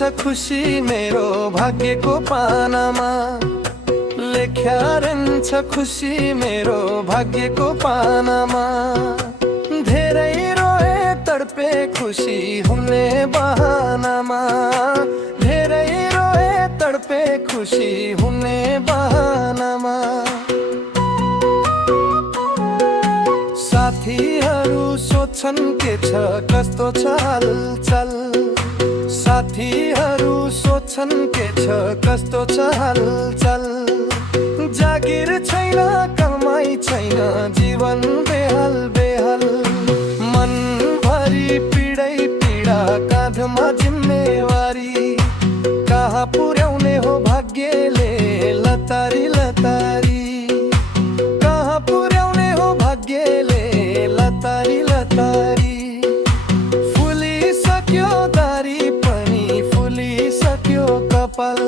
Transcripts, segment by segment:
खुसी मेरो भाग्यको पानामा, लेख्या रहन्छ खुसी मेरो भाग्यको पानामा। धेरै रोए तडपे खुसी हुने बहानामा, धेरै रोए तडपे खुसी हुने बहानामा। साथीहरू सोध्छन् के छ कस्तो छ हालचाल, साथीहरू सोध्छन् के छ कस्तो छ हालचाल। जागिर छैन कमाई छैन जीवन बेहाल बेहाल, मनभरि पीडै पीडा काँधमा जिम्मेवारी। कहाँ पुर्याउने हो भाग्यले लतारी लतारी, कहाँ पुर्याउने हो भाग्यले लतारी लतारी। फुलिसक्यो दारी पनि फुलिसक्यो कपाल,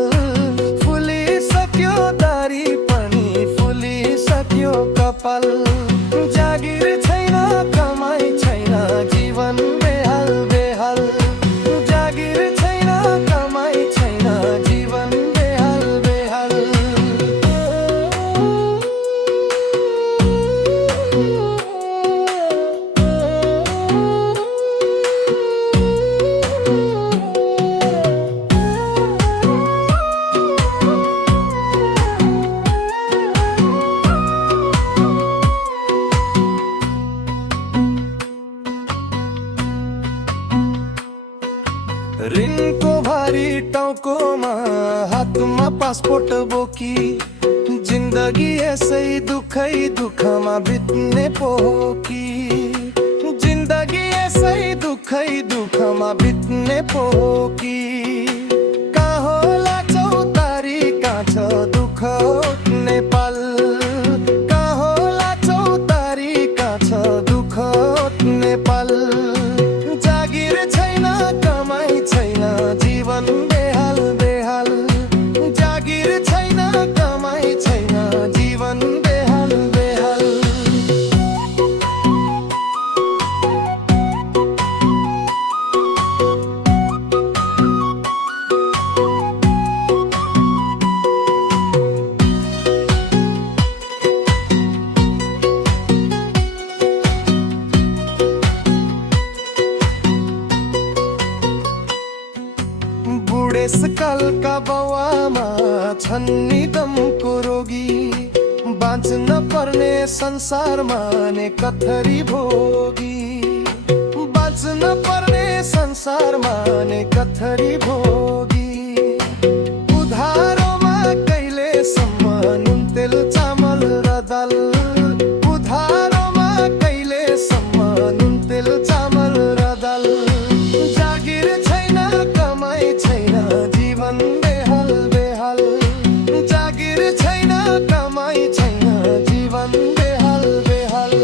फुलिसक्यो दारी पनि फुलिसक्यो कपाल। जागिर छैन कमाई छैन जीवन बेहाल बेहाल, जागिर छैन कमाई छैन जीवन बेहाल बेहाल। ऋणको भारी टाउकोमा हातमा पासपोर्ट बोकी, जिन्दगी यसै दुखै दुखमा बित्ने पो हो कि, जिन्दगी यसै दुखै दुखमा बित्ने पो हो कि। कहाँ होला चौतारी कहाँ छ दुख नेपाल, कहाँ होला चौतारी कहाँ छ दुख नेपाल। जागिर छैन कमाई छैन जीवन बेहाल बेहाल, जागिर छैन कमाई छैन जीवन बेहाल बेहाल। बुढेसकालका बाउआमा छन् निगमको रोगी, बाँच्न पर्ने संसारमा ने कथरी भोगी, बाँच्न पर्ने संसारमा ने कथरी भोगी। उधारोमा कहिलेसम्म नुन तेल चामल र दाल, उधारोमा कहिलेसम्म नुन तेल चामल र दाल। जागिर छैन कमाई छैन जीवन बेहाल बेहाल, जागिर छैन कमाई छैन जीवन बेहाल बेहाल।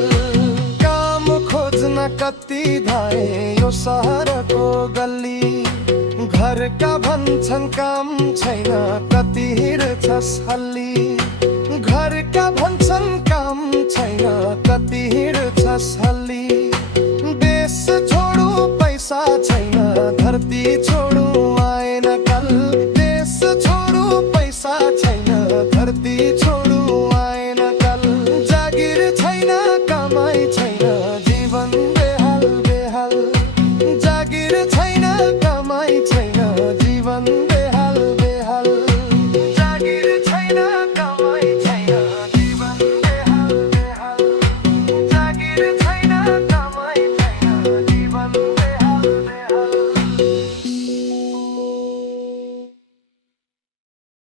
काम खोज्न कति धाए यो सहरको गल्ली, घरका भन्छन् काम छैन कति हिँड्छस् हल्ली।